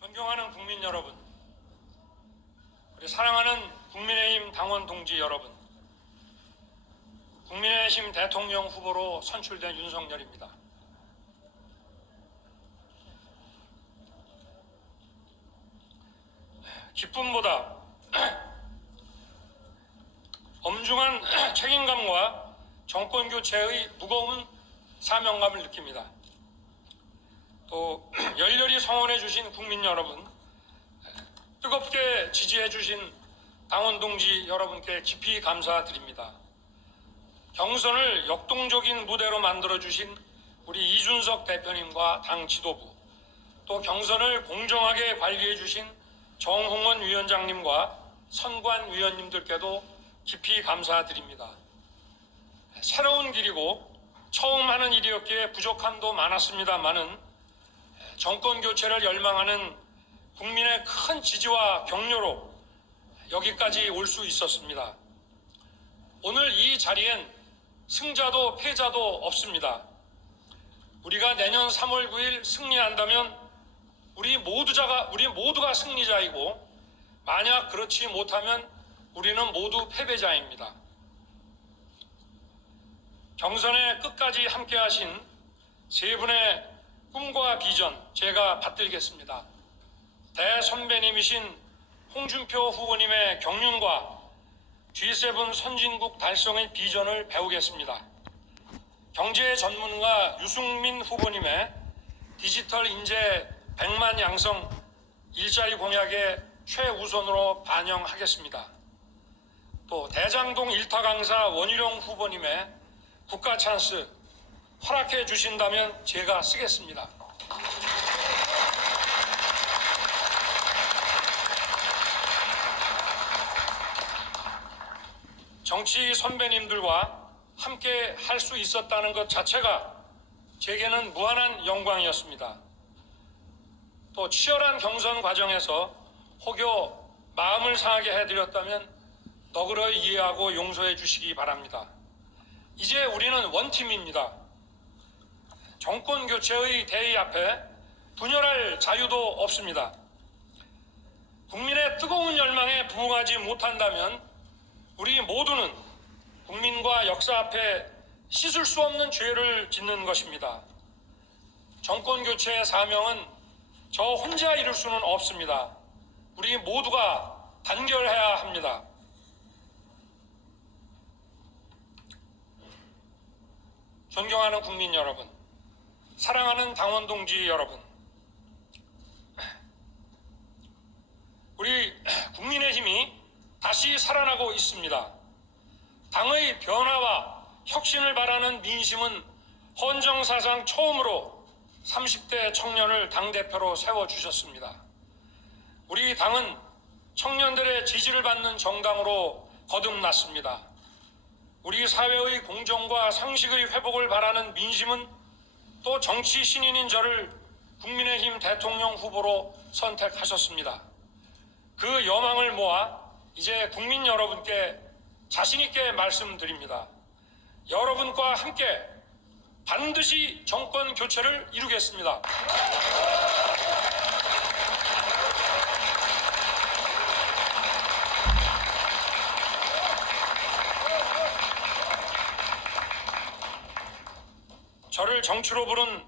존경하는 국민 여러분, 우리 사랑하는 국민의힘 당원 동지 여러분, 국민의힘 대통령 후보로 선출된 윤석열입니다. 기쁨보다 엄중한 책임감과 정권교체의 무거운 사명감을 느낍니다. 또 열렬히 성원해 주신 국민 여러분, 뜨겁게 지지해 주신 당원 동지 여러분께 깊이 감사드립니다. 경선을 역동적인 무대로 만들어 주신 우리 이준석 대표님과 당 지도부, 또 경선을 공정하게 관리해 주신 정홍원 위원장님과 선관위원님들께도 깊이 감사드립니다. 새로운 길이고 처음 하는 일이었기에 부족함도 많았습니다마는 정권 교체를 열망하는 국민의 큰 지지와 격려로 여기까지 올 수 있었습니다. 오늘 이 자리엔 승자도 패자도 없습니다. 우리가 내년 3월 9일 승리한다면 우리 모두가 승리자이고, 만약 그렇지 못하면 우리는 모두 패배자입니다. 경선에 끝까지 함께하신 세 분의 꿈과 비전 제가 받들겠습니다. 대선배님이신 홍준표 후보님의 경륜과 G7 선진국 달성의 비전을 배우겠습니다. 경제 전문가 유승민 후보님의 디지털 인재 100만 양성 일자리 공약에 최우선으로 반영하겠습니다. 또 대장동 일타 강사 원희룡 후보님의 국가 찬스 허락해 주신다면 제가 쓰겠습니다. 정치 선배님들과 함께 할 수 있었다는 것 자체가 제게는 무한한 영광이었습니다. 또 치열한 경선 과정에서 혹여 마음을 상하게 해드렸다면 너그러이 이해하고 용서해 주시기 바랍니다. 이제 우리는 원팀입니다. 정권 교체의 대의 앞에 분열할 자유도 없습니다. 국민의 뜨거운 열망에 부응하지 못한다면 우리 모두는 국민과 역사 앞에 씻을 수 없는 죄를 짓는 것입니다. 정권 교체의 사명은 저 혼자 이룰 수는 없습니다. 우리 모두가 단결해야 합니다. 존경하는 국민 여러분, 사랑하는 당원 동지 여러분, 우리 국민의힘이 다시 살아나고 있습니다. 당의 변화와 혁신을 바라는 민심은 헌정사상 처음으로 30대 청년을 당대표로 세워주셨습니다. 우리 당은 청년들의 지지를 받는 정당으로 거듭났습니다. 우리 사회의 공정과 상식의 회복을 바라는 민심은 또 정치 신인인 저를 국민의힘 대통령 후보로 선택하셨습니다. 그 여망을 모아 이제 국민 여러분께 자신있게 말씀드립니다. 여러분과 함께 반드시 정권 교체를 이루겠습니다. 저를 정치로 부른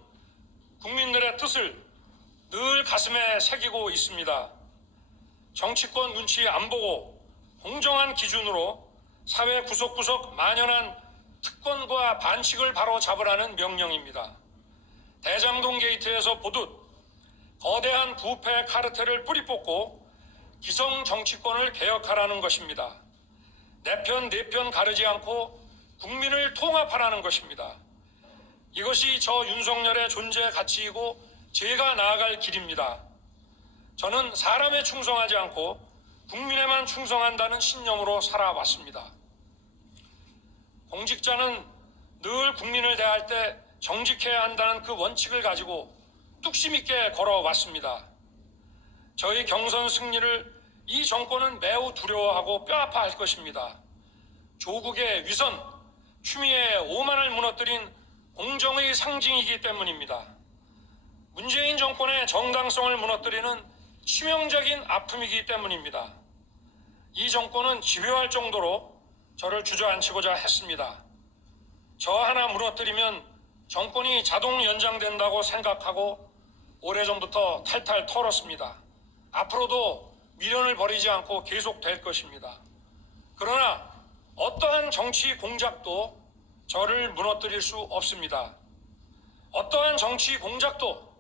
국민들의 뜻을 늘 가슴에 새기고 있습니다. 정치권 눈치 안 보고 공정한 기준으로 사회 구석구석 만연한 특권과 반칙을 바로잡으라는 명령입니다. 대장동 게이트에서 보듯 거대한 부패 카르텔을 뿌리 뽑고 기성 정치권을 개혁하라는 것입니다. 내 편, 내 편 가르지 않고 국민을 통합하라는 것입니다. 이것이 저 윤석열의 존재 가치이고 제가 나아갈 길입니다. 저는 사람에 충성하지 않고 국민에만 충성한다는 신념으로 살아왔습니다. 공직자는 늘 국민을 대할 때 정직해야 한다는 그 원칙을 가지고 뚝심 있게 걸어왔습니다. 저희 경선 승리를 이 정권은 매우 두려워하고 뼈아파할 것입니다. 조국의 위선, 추미애의 오만을 무너뜨린 공정의 상징이기 때문입니다. 문재인 정권의 정당성을 무너뜨리는 치명적인 아픔이기 때문입니다. 이 정권은 지배할 정도로 저를 주저앉히고자 했습니다. 저 하나 무너뜨리면 정권이 자동 연장된다고 생각하고 오래전부터 탈탈 털었습니다. 앞으로도 미련을 버리지 않고 계속될 것입니다. 그러나 어떠한 정치 공작도 저를 무너뜨릴 수 없습니다. 어떠한 정치 공작도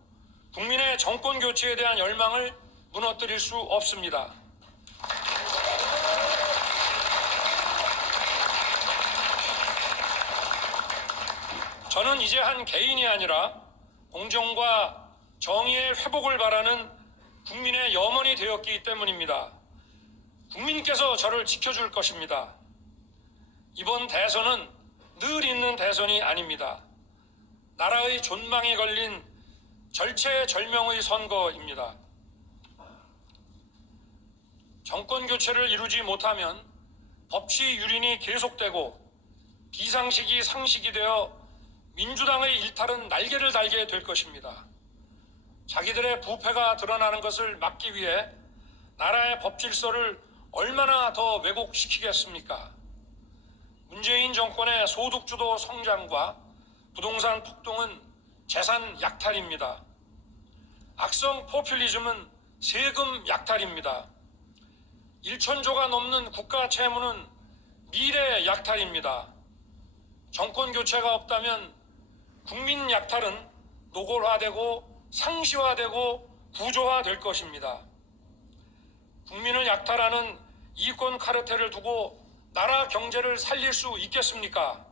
국민의 정권 교체에 대한 열망을 무너뜨릴 수 없습니다. 저는 이제 한 개인이 아니라 공정과 정의의 회복을 바라는 국민의 염원이 되었기 때문입니다. 국민께서 저를 지켜줄 것입니다. 이번 대선은 늘 있는 대선이 아닙니다. 나라의 존망에 걸린 절체절명의 선거입니다. 정권 교체를 이루지 못하면 법치 유린이 계속되고 비상식이 상식이 되어 민주당의 일탈은 날개를 달게 될 것입니다. 자기들의 부패가 드러나는 것을 막기 위해 나라의 법질서를 얼마나 더 왜곡시키겠습니까? 문재인 정권의 소득주도 성장과 부동산 폭등은 재산 약탈입니다. 악성 포퓰리즘은 세금 약탈입니다. 1,000조가 넘는 국가 채무는 미래 약탈입니다. 정권 교체가 없다면 국민 약탈은 노골화되고 상시화되고 구조화될 것입니다. 국민을 약탈하는 이권 카르텔을 두고 나라 경제를 살릴 수 있겠습니까?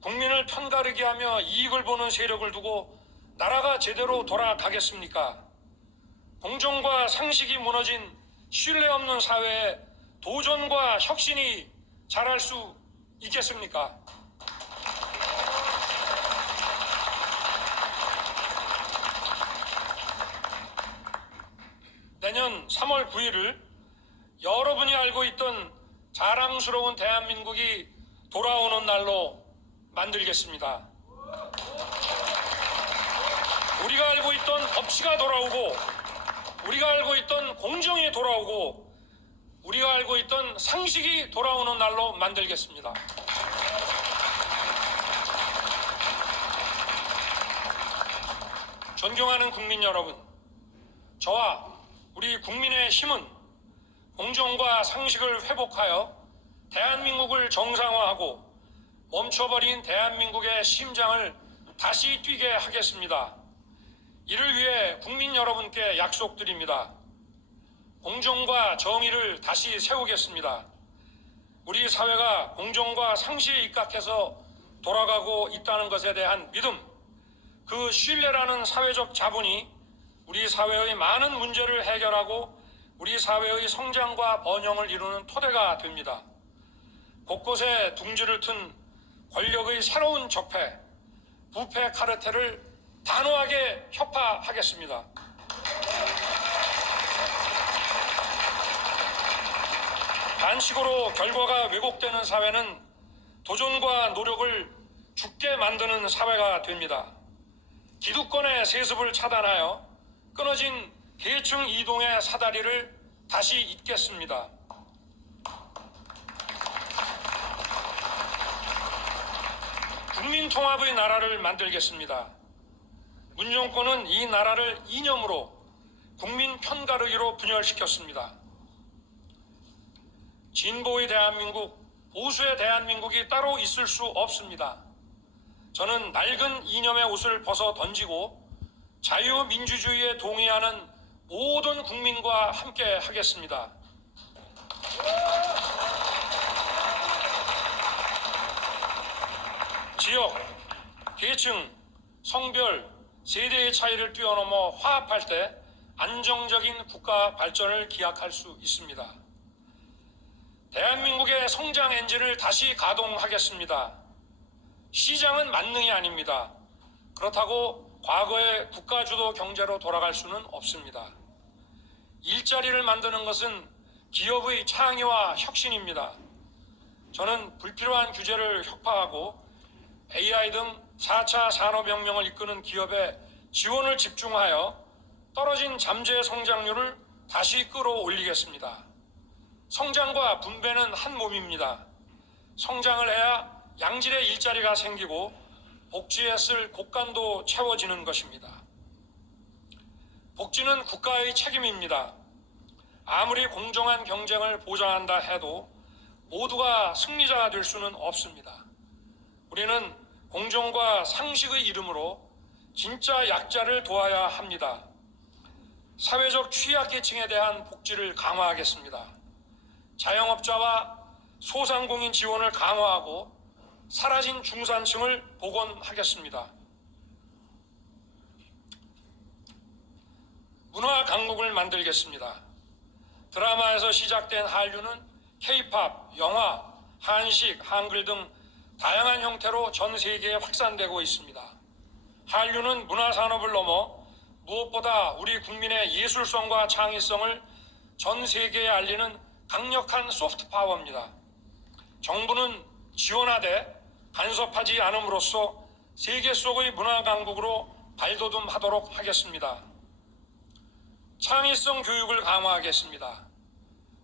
국민을 편가르게 하며 이익을 보는 세력을 두고 나라가 제대로 돌아가겠습니까? 공정과 상식이 무너진 신뢰 없는 사회에 도전과 혁신이 자랄 수 있겠습니까? 내년 3월 9일을 여러분이 알고 있던 자랑스러운 대한민국이 돌아오는 날로 만들겠습니다. 우리가 알고 있던 법치가 돌아오고, 우리가 알고 있던 공정이 돌아오고, 우리가 알고 있던 상식이 돌아오는 날로 만들겠습니다. 존경하는 국민 여러분, 저와 우리 국민의 힘은 공정과 상식을 회복하여 대한민국을 정상화하고 멈춰버린 대한민국의 심장을 다시 뛰게 하겠습니다. 이를 위해 국민 여러분께 약속드립니다. 공정과 정의를 다시 세우겠습니다. 우리 사회가 공정과 상식에 입각해서 돌아가고 있다는 것에 대한 믿음, 그 신뢰라는 사회적 자본이 우리 사회의 많은 문제를 해결하고 우리 사회의 성장과 번영을 이루는 토대가 됩니다. 곳곳에 둥지를 튼 권력의 새로운 적폐, 부패 카르텔을 단호하게 혁파하겠습니다. 단식으로 결과가 왜곡되는 사회는 도전과 노력을 죽게 만드는 사회가 됩니다. 기득권의 세습을 차단하여 끊어진 계층 이동의 사다리를 다시 잇겠습니다. 국민통합의 나라를 만들겠습니다. 문정권은 이 나라를 이념으로 국민 편가르기로 분열시켰습니다. 진보의 대한민국, 보수의 대한민국이 따로 있을 수 없습니다. 저는 낡은 이념의 옷을 벗어 던지고 자유민주주의에 동의하는 모든 국민과 함께 하겠습니다. 지역, 계층, 성별, 세대의 차이를 뛰어넘어 화합할 때 안정적인 국가 발전을 기약할 수 있습니다. 대한민국의 성장 엔진을 다시 가동하겠습니다. 시장은 만능이 아닙니다. 그렇다고 과거의 국가주도 경제로 돌아갈 수는 없습니다. 일자리를 만드는 것은 기업의 창의와 혁신입니다. 저는 불필요한 규제를 혁파하고 AI 등 4차 산업혁명을 이끄는 기업에 지원을 집중하여 떨어진 잠재 성장률을 다시 끌어올리겠습니다. 성장과 분배는 한 몸입니다. 성장을 해야 양질의 일자리가 생기고 복지에 쓸 곳간도 채워지는 것입니다. 복지는 국가의 책임입니다. 아무리 공정한 경쟁을 보장한다 해도 모두가 승리자가 될 수는 없습니다. 우리는 공정과 상식의 이름으로 진짜 약자를 도와야 합니다. 사회적 취약계층에 대한 복지를 강화하겠습니다. 자영업자와 소상공인 지원을 강화하고 사라진 중산층을 복원하겠습니다. 문화 강국을 만들겠습니다. 드라마에서 시작된 한류는 K-팝, 영화, 한식, 한글 등 다양한 형태로 전 세계에 확산되고 있습니다. 한류는 문화산업을 넘어 무엇보다 우리 국민의 예술성과 창의성을 전 세계에 알리는 강력한 소프트 파워입니다. 정부는 지원하되 간섭하지 않음으로써 세계 속의 문화 강국으로 발돋움하도록 하겠습니다. 창의성 교육을 강화하겠습니다.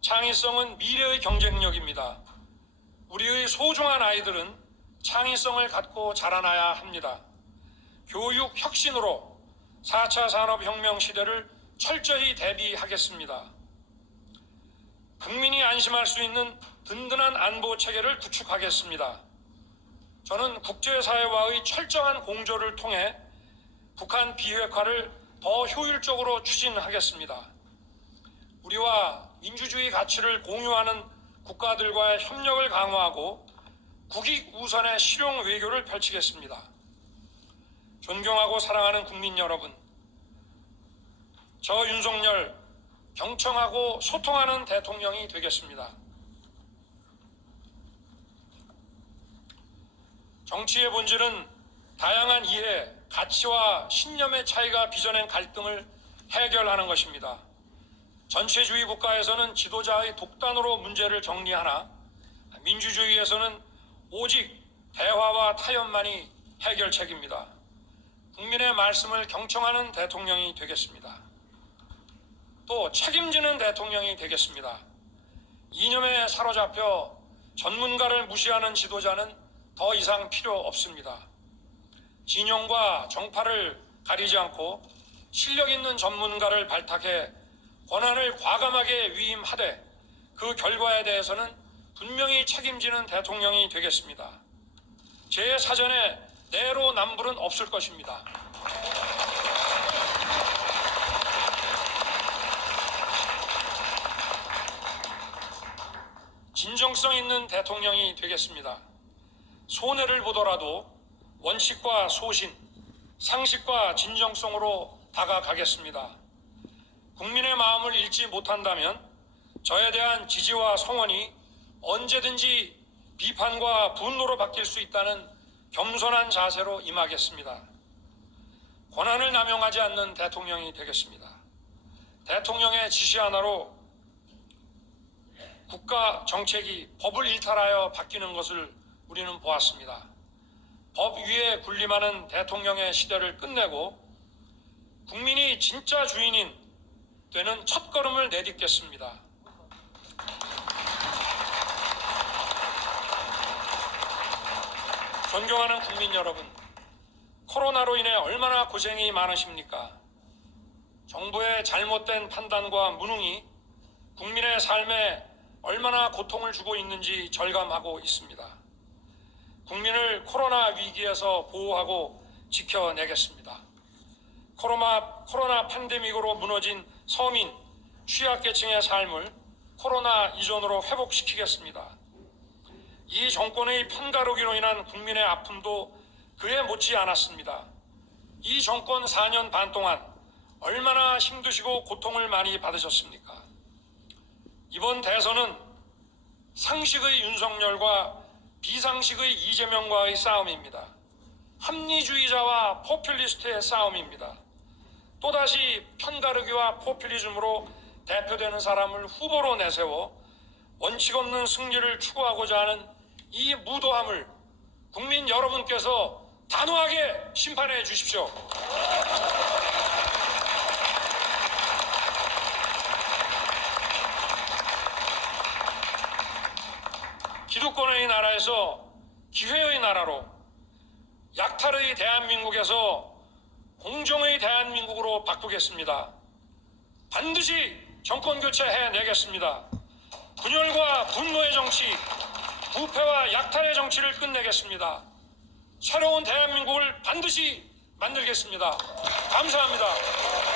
창의성은 미래의 경쟁력입니다. 우리의 소중한 아이들은 창의성을 갖고 자라나야 합니다. 교육 혁신으로 4차 산업혁명 시대를 철저히 대비하겠습니다. 국민이 안심할 수 있는 든든한 안보 체계를 구축하겠습니다. 저는 국제사회와의 철저한 공조를 통해 북한 비핵화를 더 효율적으로 추진하겠습니다. 우리와 민주주의 가치를 공유하는 국가들과의 협력을 강화하고 국익 우선의 실용 외교를 펼치겠습니다. 존경하고 사랑하는 국민 여러분, 저 윤석열 경청하고 소통하는 대통령이 되겠습니다. 정치의 본질은 다양한 이해, 가치와 신념의 차이가 빚어낸 갈등을 해결하는 것입니다. 전체주의 국가에서는 지도자의 독단으로 문제를 정리하나 민주주의에서는 오직 대화와 타협만이 해결책입니다. 국민의 말씀을 경청하는 대통령이 되겠습니다. 또 책임지는 대통령이 되겠습니다. 이념에 사로잡혀 전문가를 무시하는 지도자는 더 이상 필요 없습니다. 진영과 정파를 가리지 않고 실력 있는 전문가를 발탁해 권한을 과감하게 위임하되 그 결과에 대해서는 분명히 책임지는 대통령이 되겠습니다. 제 사전에 내로남불은 없을 것입니다. 진정성 있는 대통령이 되겠습니다. 손해를 보더라도 원칙과 소신, 상식과 진정성으로 다가가겠습니다. 국민의 마음을 읽지 못한다면 저에 대한 지지와 성원이 언제든지 비판과 분노로 바뀔 수 있다는 겸손한 자세로 임하겠습니다. 권한을 남용하지 않는 대통령이 되겠습니다. 대통령의 지시 하나로 국가 정책이 법을 일탈하여 바뀌는 것을 우리는 보았습니다. 법 위에 군림하는 대통령의 시대를 끝내고 국민이 진짜 주인인 되는 첫걸음을 내딛겠습니다. 존경하는 국민 여러분, 코로나로 인해 얼마나 고생이 많으십니까? 정부의 잘못된 판단과 무능이 국민의 삶에 얼마나 고통을 주고 있는지 절감하고 있습니다. 국민을 코로나 위기에서 보호하고 지켜내겠습니다. 코로나 팬데믹으로 무너진 서민, 취약계층의 삶을 코로나 이전으로 회복시키겠습니다. 이 정권의 편가르기로 인한 국민의 아픔도 그에 못지 않았습니다. 이 정권 4년 반 동안 얼마나 힘드시고 고통을 많이 받으셨습니까? 이번 대선은 상식의 윤석열과 비상식의 이재명과의 싸움입니다. 합리주의자와 포퓰리스트의 싸움입니다. 또다시 편가르기와 포퓰리즘으로 대표되는 사람을 후보로 내세워 원칙 없는 승리를 추구하고자 하는 이 무도함을 국민 여러분께서 단호하게 심판해 주십시오. 기득권의 나라에서 기회의 나라로, 약탈의 대한민국에서 공정의 대한민국으로 바꾸겠습니다. 반드시 정권 교체해내겠습니다. 분열과 분노의 정치, 부패와 약탈의 정치를 끝내겠습니다. 새로운 대한민국을 반드시 만들겠습니다. 감사합니다.